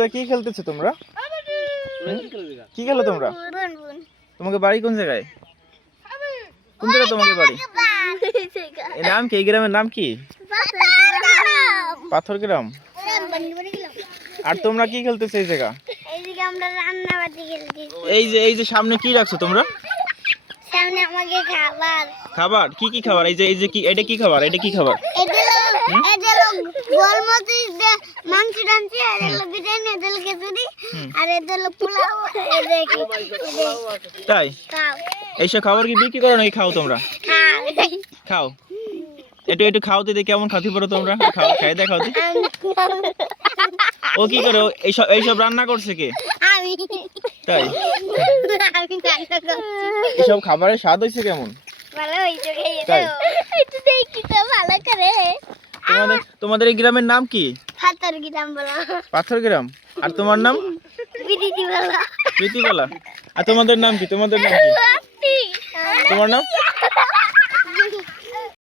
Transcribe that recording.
বাচ্চারা কি খেলতেছো তোমরা? কি খেলো তোমরা? তোমাকে বাড়ি কোন জায়গায়? কোন জায়গায় তোমাকে বাড়ি? এই নাম কি? এই গ্রামের নাম কি? পাথর গ্রাম। আর তোমরা কি খেলতেছো এই জায়গা? এইদিকে আমরা রান্নাবাড়ি খেলছি। এই যে সামনে কি রাখছো তোমরা? সামনে আমাকে খাবার। খাবার কি কি খাবার? এই যে কি এটা কি খাবার? এটা কি খাবার? এটা লোক গোলমরিচ দিয়ে মাংস রাঁধছি, আর এটা বিরিয়ানি, এটা খিচুড়ি, আর এটা পোলাও, তাই খাও এইসব খাবার কি বিক্রি করো নাকি খাও তোমরা? খাও খাও। একটু একটু খাও তো দেখি কেমন খাতে পারো তোমরা। খাও, খাই দেখাও তো। ও কি করে? এইসব রান্না করছে কে? আমি তাই আমি রান্না করছি। এইসব খাবারের স্বাদ হয়েছে কেমন? ভালো হয়েছে, খেয়ে তাই? দাও। একটু দেখি তো ভালো করে। তোমাদের এই গ্রামের নাম কি? হাতের গিরাম বলা, পাথর গ্রাম। আর তোমার নাম? বিরিতি বলা। প্রীতিবালা। আর তোমাদের নাম কি? তোমাদের নাম কি? তোমার নাম?